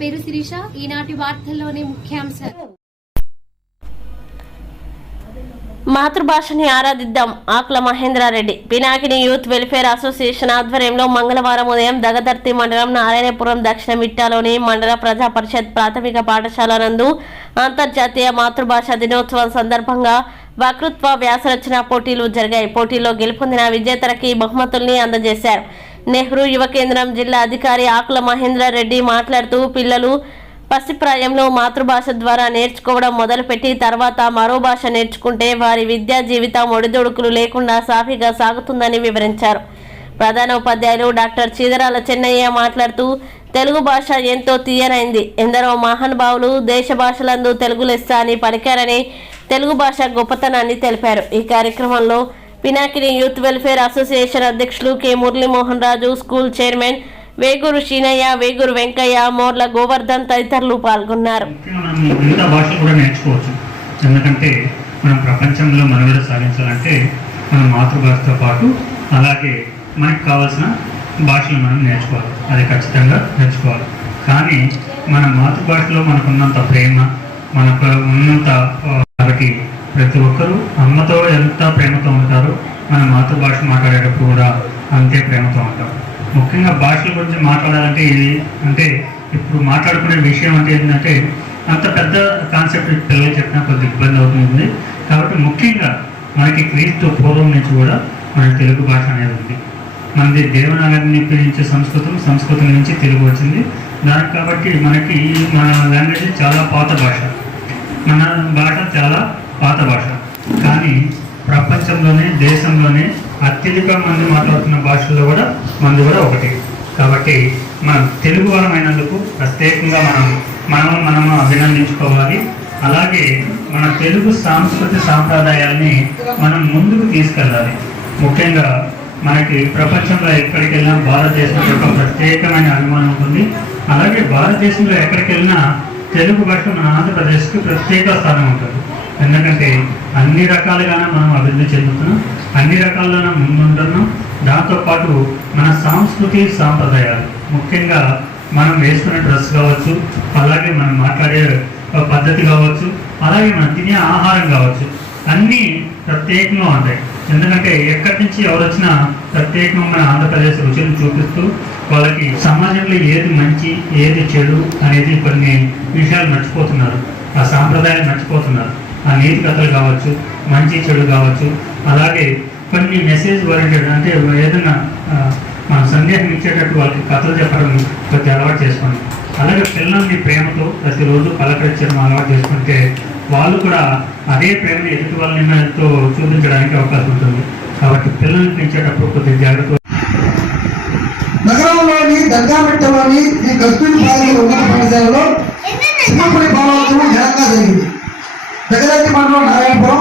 పేరు శిరీష. ఈనాటి వార్తల్లోని ముఖ్యాంశాలు మాతృభాషని ఆరాధిద్దాం. Akula Mahendrareddy. Pinakini youth welfare association ఆధ్వర్యంలో మంగళవారం ఉదయం దగదర్తి మండలం నారాయణపురం దక్షిణ మిట్టాలోని మండల ప్రజా పరిషత్ ప్రాథమిక పాఠశాల నందు అంతర్జాతీయ మాతృభాష దినోత్సవం సందర్భంగా వక్తృత్వ వ్యాసరచన పోటీలు జరిగాయి. పోటీలో గెలుపొందిన విజేతలకి బహుమతుల్ని అందజేశారు. నెహ్రూ యువ కేంద్రం జిల్లా అధికారి ఆకుల మహేంద్రారెడ్డి మాట్లాడుతూ పిల్లలు పసిప్రాయంలో మాతృభాష ద్వారా నేర్చుకోవడం మొదలుపెట్టి తర్వాత మరో భాష నేర్చుకుంటే వారి విద్యా జీవితం ఒడిదొడుకులు లేకుండా సాఫీగా సాగుతుందని వివరించారు. ప్రధాన ఉపాధ్యాయులు డాక్టర్ చీదరాల చెన్నయ్య మాట్లాడుతూ తెలుగు భాష ఎంతో తీయనైంది. ఎందరో మహానుభావులు దేశ భాషలందు తెలుగు లెస్స అని పలికారని తెలుగు భాష గొప్పతనాన్ని తెలిపారు. ఈ కార్యక్రమంలో పినాకిని యూత్ వెల్ఫేర్ అసోసియేషన్ అధ్యక్షులు K Muralimohan Raju school chairman Veguru Seenaiah Veguru Venkaiah Morla Govardhan తదితరులు పాల్గొన్నారు. మిగతా భాషలు కూడా నేర్చుకోవచ్చు. ఎందుకంటే మనం ప్రపంచంలో మనుగడ సాధించాలంటే మన మాతృభాషతో పాటు అలాగే మనకు కావాల్సిన భాషలు మనం నేర్చుకోవాలి. అది ఖచ్చితంగా నేర్చుకోవాలి. కానీ మన మాతృభాషలో మనకున్నంత ప్రేమ మనకు ఉన్నంత ఆ, కాబట్టి ప్రతి ఒక్కరూ అమ్మతో ఎంత ప్రేమతో ఉంటారో మన మాతృభాష మాట్లాడేటప్పుడు కూడా అంతే ప్రేమతో ఉంటాం. ముఖ్యంగా భాషల గురించి మాట్లాడాలంటే ఇది అంటే ఇప్పుడు మాట్లాడుకునే విషయం అంటే ఏంటంటే అంత పెద్ద కాన్సెప్ట్ పిల్లలు చెప్పినా కొద్ది ఇబ్బంది అవుతుంది. కాబట్టి ముఖ్యంగా మనకి క్రీస్తు పూర్వం నుంచి కూడా మన తెలుగు భాష అనేది ఉంది. మనది దేవనాగరిని నుంచి సంస్కృతం సంస్కృతం నుంచి తెలుగు వచ్చింది. దానికి కాబట్టి మనకి మన లాంగ్వేజ్ చాలా పాత భాష. మన భాష చాలా పాత భాష. కానీ ప్రపంచంలోనే దేశంలోనే అత్యధిక మంది మాట్లాడుతున్న భాషల్లో కూడా మంది కూడా ఒకటి. కాబట్టి మనం తెలుగు వాళ్ళమైనందుకు ప్రత్యేకంగా మనం మనం మనము అభినందించుకోవాలి. అలాగే మన తెలుగు సాంస్కృతిక సాంప్రదాయాల్ని మనం ముందుకు తీసుకెళ్ళాలి. ముఖ్యంగా మనకి ప్రపంచంలో ఎక్కడికి వెళ్ళినా భారతదేశం యొక్క ప్రత్యేకమైన అభిమానం ఉంటుంది. అలాగే భారతదేశంలో ఎక్కడికి వెళ్ళినా తెలుగు భాష మన ఆంధ్రప్రదేశ్కి ప్రత్యేక స్థానం ఉంటుంది. ఎందుకంటే అన్ని రకాలుగానే మనం అభివృద్ధి చెందుతున్నాం అన్ని రకాలుగానే ముందుంటున్నాం. దాంతోపాటు మన సాంస్కృతి సాంప్రదాయాలు ముఖ్యంగా మనం వేసుకునే డ్రెస్ కావచ్చు అలాగే మనం మాట్లాడే పద్ధతి కావచ్చు అలాగే మనం తినే ఆహారం కావచ్చు అన్నీ ప్రత్యేకంగా ఉంటాయి. ఎందుకంటే ఎక్కడి నుంచి ఎవరు వచ్చినా ప్రత్యేకంగా మన ఆంధ్రప్రదేశ్ రుచులు చూపిస్తూ వాళ్ళకి సమాజంలో ఏది మంచి ఏది చెడు అనేది కొన్ని విషయాలు మర్చిపోతున్నారు. ఆ సాంప్రదాయాలు మర్చిపోతున్నారు. ఆ నీతి కథలు కావచ్చు మంచి చెడు కావచ్చు అలాగే కొన్ని మెసేజ్ ఓరియంటెడ్ అంటే ఏదైనా మనం సందేహం ఇచ్చేటట్టు వాళ్ళకి కథలు చెప్పడం కొద్ది అలవాటు చేసుకోండి. అలాగే పిల్లల్ని ప్రేమతో ప్రతిరోజు పలకరించడం అలవాటు చేసుకుంటే వాళ్ళు కూడా అదే ప్రేమ ఎదుటి వాళ్ళ నిర్ణయంతో చూపించడానికి అవకాశం ఉంటుంది. కాబట్టి పిల్లల్ని పెంచేటప్పుడు కొద్దిగా జాగ్రత్త నగరంలోని దర్గామిట్టలోని ఈ కస్తూరి ఉన్నత పాఠశాలలో చిన్నప్పటి భావోత్సవం ఘనంగా జరిగింది. దగ్గరకి మండలం నారాయణపురం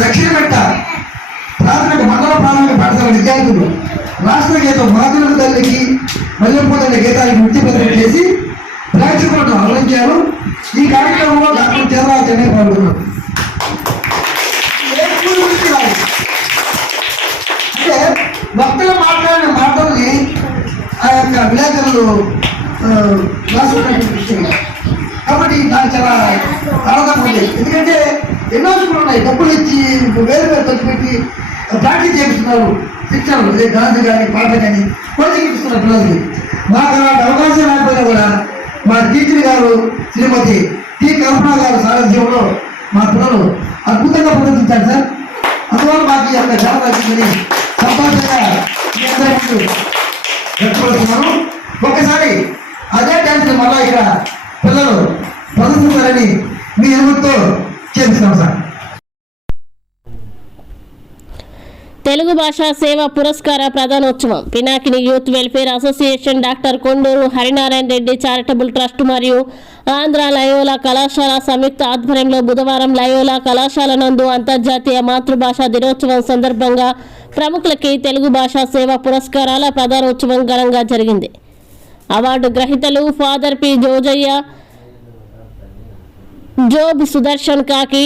దక్షిణమెట్ట ప్రాథమిక మండల ప్రాథమిక పాఠశాల విద్యార్థులు రాష్ట్ర గీతం మాధుల తల్లికి మల్లెపూ తల్లి గీతానికి నృత్య ప్రదర్శన చేసి ప్రేక్షకులను ఆలోచించారు ఈ కార్యక్రమంలో డాక్టర్ చంద్రరావు అనే పాల్గొన్నారు. అంటే భక్తులు మాట్లాడిన మాటల్ని ఆ యొక్క విలేకరులు రాసుకున్నటువంటి విషయం. కాబట్టి నాకు చాలా ఆనందంగా ఉంది. ఎందుకంటే ఎన్నో స్కూల్ ఉన్నాయి. డబ్బులు ఇచ్చి వేరు వేరు ఖర్చు పెట్టి ప్రాక్టీస్ చేపిస్తున్నారు. శిక్షణలు ఇదే డాన్స్ కానీ పాట కానీ కోచింగ్ ఇస్తున్నారు పిల్లలకి. మాకు అలాంటి అవకాశం లేకపోయినా కూడా మా టీచర్ గారు శ్రీమతి టి. కల్పన గారు సారథ్యంలో మా పిల్లలు అద్భుతంగా ప్రదర్శించారు సార్. అందువల్ల మాకు ఈ యొక్క ఘనత వచ్చిందని సంతోషంగా మీ ఒకసారి అదే డ్యాన్స్ మళ్ళా ఇక్కడ పిల్లలు ప్రదర్శిస్తారని మీ అనుమతితో చేస్తున్నాం సార్. తెలుగు భాషా సేవ పురస్కార ప్రధానోత్సవం. Pinakini youth welfare association doctor Konduru Harinarayana Reddy charitable trust మరియు ఆంధ్ర లయోలా కళాశాల సంయుక్త ఆధ్వర్యంలో బుధవారం లయోలా కళాశాల నందు అంతర్జాతీయ మాతృభాష దినోత్సవం సందర్భంగా ప్రముఖులకి తెలుగు భాషా సేవ పురస్కారాల ప్రధానోత్సవం ఘనంగా జరిగింది. Award గ్రహీతలు father P Jojaiah Job Sudarshan Kaki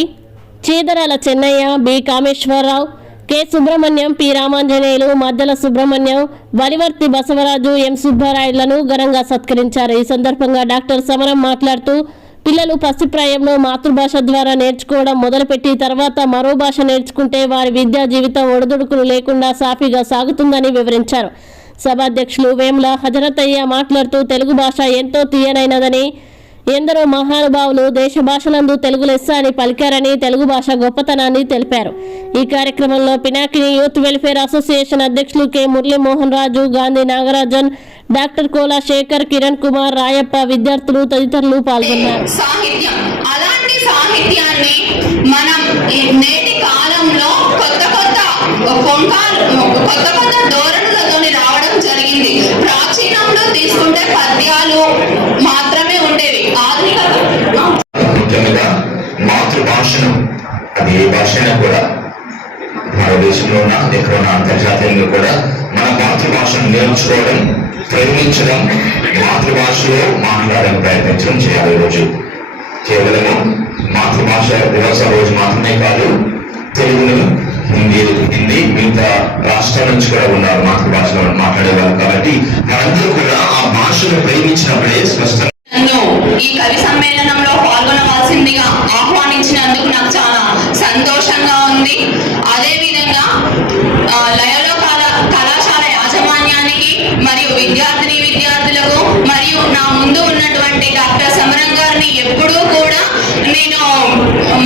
Cheedarala Chennaiah B Kameswararao K Subrahmanyam P Ramanjaneyulu Maddala Subrahmanyam Valivarthi Basavaraju M సుబ్బారాయులను ఘనంగా సత్కరించారు. ఈ సందర్భంగా డాక్టర్ సమరం మాట్లాడుతూ పిల్లలు పసిప్రాయంలో మాతృభాష ద్వారా నేర్చుకోవడం మొదలుపెట్టి తర్వాత మరో భాష నేర్చుకుంటే వారి విద్యా జీవితం ఒడిదుడుకులు లేకుండా సాఫీగా సాగుతుందని వివరించారు. సభాధ్యక్షులు వేముల హజరతయ్య మాట్లాడుతూ తెలుగు భాష ఎంతో తీయనైనదని ఎందరో మహానుభావులు దేశ భాషలందు తెలుగు లెస్స అని పలికారని తెలుగు భాష గొప్పతనాన్ని తెలిపారు. ఈ కార్యక్రమంలో పినాకిని యూత్ వెల్ఫేర్ అసోసియేషన్ అధ్యక్షులు కె. మురళీమోహన్ రాజు గాంధీ నాగరాజన్ డాక్టర్ కోలా శేఖర్ కిరణ్ కుమార్ రాయప్ప విద్యార్థులు తదితరులు పాల్గొన్నారు. సాహిత్యం. అలాంటి సాహిత్యాన్ని మనం దేశంలో అంతర్జాతీయంగా కూడా మన మాతృభాషను నేర్చుకోవడం ప్రేమించడం మాతృభాషలో మాట్లాడడం ప్రయత్నించడం చేయాలి ఈరోజు కేవలము మాతృభాష దివస రోజు మాత్రమే కాదు తెలుగును హిందీ హిందీ మిగతా రాష్ట్రాల నుంచి కూడా ఉన్నారు మాతృభాషలో మాట్లాడేవారు కాబట్టి మనందరూ కూడా ఆ భాషను ప్రేమించినప్పుడే స్పష్టంగా ఈ కవి సమ్మేళనంలో పాల్గొనవలసిందిగా ఆహ్వానించినందుకు నాకు చాలా సంతోషం. లయలో కళాశాల యాజమాన్యానికి మరియు విద్యార్థిని విద్యార్థులకు మరియు నా ముందు ఉన్నటువంటి డాక్టర్ సమరం గారిని ఎప్పుడూ కూడా నేను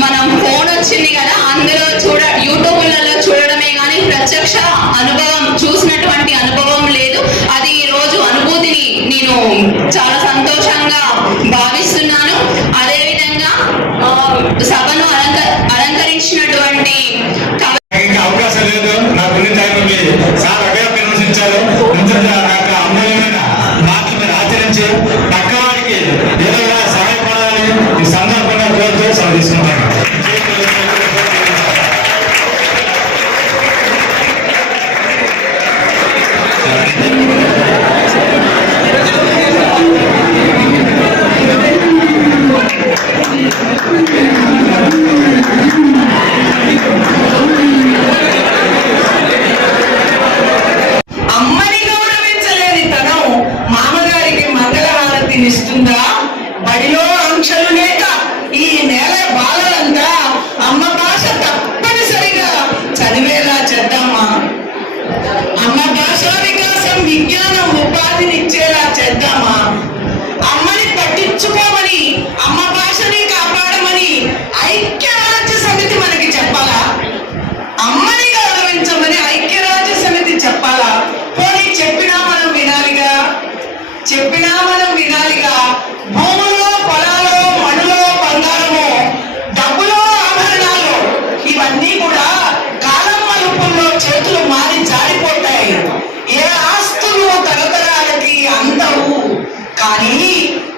మనం ఫోన్ వచ్చింది కదా అందులో చూడ యూట్యూబ్లలో చూడడమే కానీ ప్రత్యక్ష అనుభవం చూసినటువంటి అనుభవం లేదు. అది ఈ రోజు అనుభూతిని నేను చాలా సంతోషం కానీ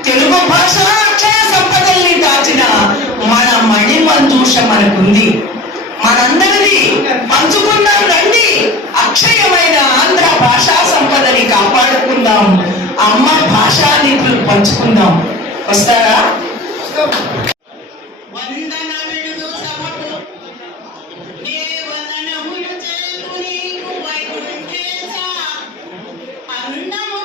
తెలుగు భాష అక్షర సంపదల్ని దాచిన మన మణిమంతూష మనకుంది. మనందరిది పంచుకుందాం రండి. అక్షయమైన ఆంధ్ర భాషా సంపదని కాపాడుకుందాం. అమ్మ భాషా నిధులు పంచుకుందాం. వస్తారా? వందనములు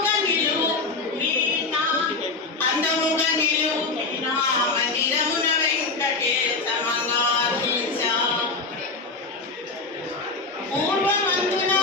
అందముగా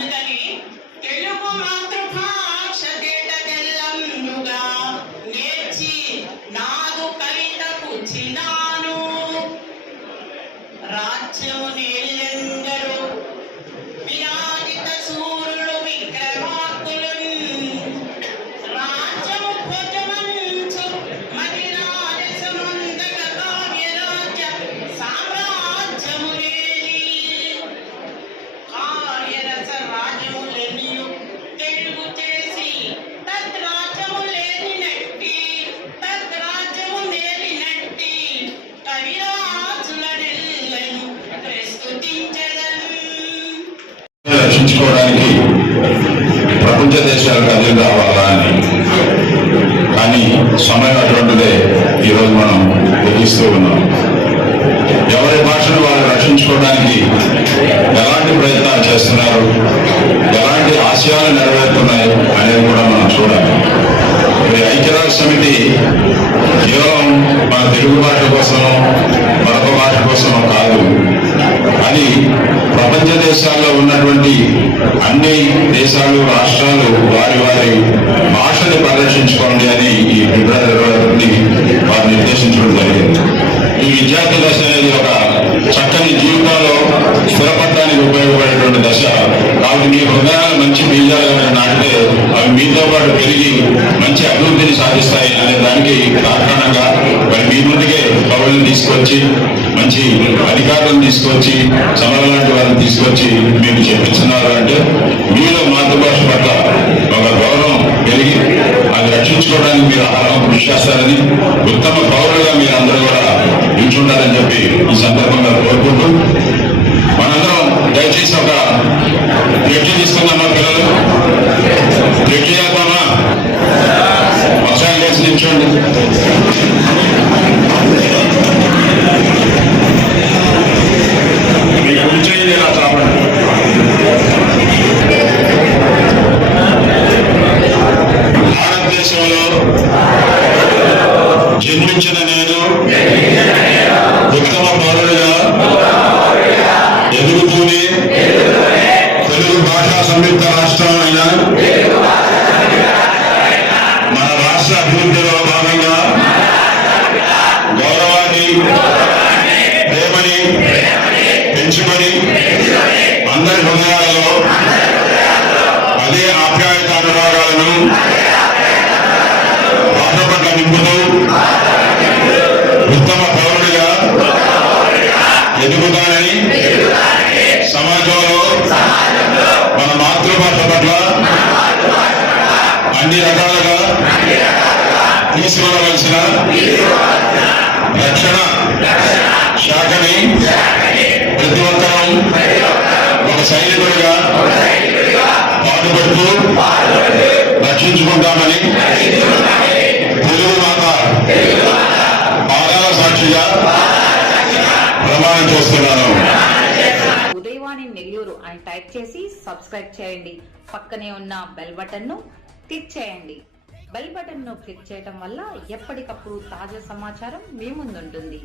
అందుకని తెలుగు మాతృభాష రక్షించుకోవడానికి ప్రపంచ దేశాలకు అదే రావాలా అని. కానీ సమయం అటువంటిదే ఈరోజు మనం గ్రహిస్తూ ఉన్నాం. ఎవరి భాషను వారు రక్షించుకోవడానికి ఎలాంటి ప్రయత్నాలు చేస్తున్నారు ఎలాంటి ఆశయాలు నెరవేరుతున్నాయి అనేది కూడా మనం చూడాలి. మరి ఐక్యరాజ్య సమితి కేవలం మన తెలుగు భాష కోసం మరొక భాష కోసం దేశాల్లో ఉన్నటువంటి అన్ని దేశాలు రాష్ట్రాలు వారి వారి భాషని పరిరక్షించుకోండి అని ఈ ఫిబ్రవరి ఇరవై వారు నిర్దేశించడం జరిగింది. ఈ విద్యార్థి దశ అనేది ఒక చక్కని జీవితంలో స్థిరపడడానికి ఉపయోగపడేటువంటి దశ. కాబట్టి మీ హృదయాలు మంచి బీజాలు నాటితే అవి మీతో పాటు పెరిగి మంచి అభివృద్ధిని సాధిస్తాయి అనే దానికి కారణంగా మరి మీ ముందుకే పౌరులను తీసుకొచ్చి మంచి అధికారులను తీసుకొచ్చి సమర లాంటి వారిని తీసుకొచ్చి మీకు చెప్పించున్నారు అంటే మీలో మాతృభాష పట్ల ఒక గౌరవం పెరిగి అది రక్షించుకోవడానికి మీరు ఆహారం కృషి చేస్తారని ఉత్తమ పౌరులుగా మీరు అందరూ కూడా నిల్చుంటారని చెప్పి ఈ సందర్భంగా కోరుకుంటూ మనందరం దయచేసి ఒక తీసుకుందామా పిల్లలు. సంయుక్త రాష్ట్రమైన? మన రాష్ట్ర అభివృద్ధిలో భాగంగా? గౌరవాన్ని ప్రేమని పెంచుకొని అందరి హృదయాలలో అదే ఆప్యాయత అనురాగాలను బాధపడ్డ నింపుతూ ఉత్తమ పౌరుడిగా ఎదుగుతానని సమాజంలో మన మాతృభాష పట్ల అన్ని రకాలుగా తీసుకునవలసిన రక్షణ శాఖని ప్రతి ఒక్కరూ ఒక సైనికుడిగా పాటుపడుతూ రక్షించుకుంటామని తెలుగు మాత పాదాల సాక్షిగా ప్రమాణం చేస్తున్నాను. ఉదయవాణి నెల్లూరు అని టైప్ చేసి సబ్స్క్రైబ్ చేయండి. పక్కనే ఉన్న బెల్ బటన్ను క్లిక్ చేయండి. బెల్ బటన్ను క్లిక్ చేయడం వల్ల ఎప్పటికప్పుడు తాజా సమాచారం మీ ముందుంటుంది.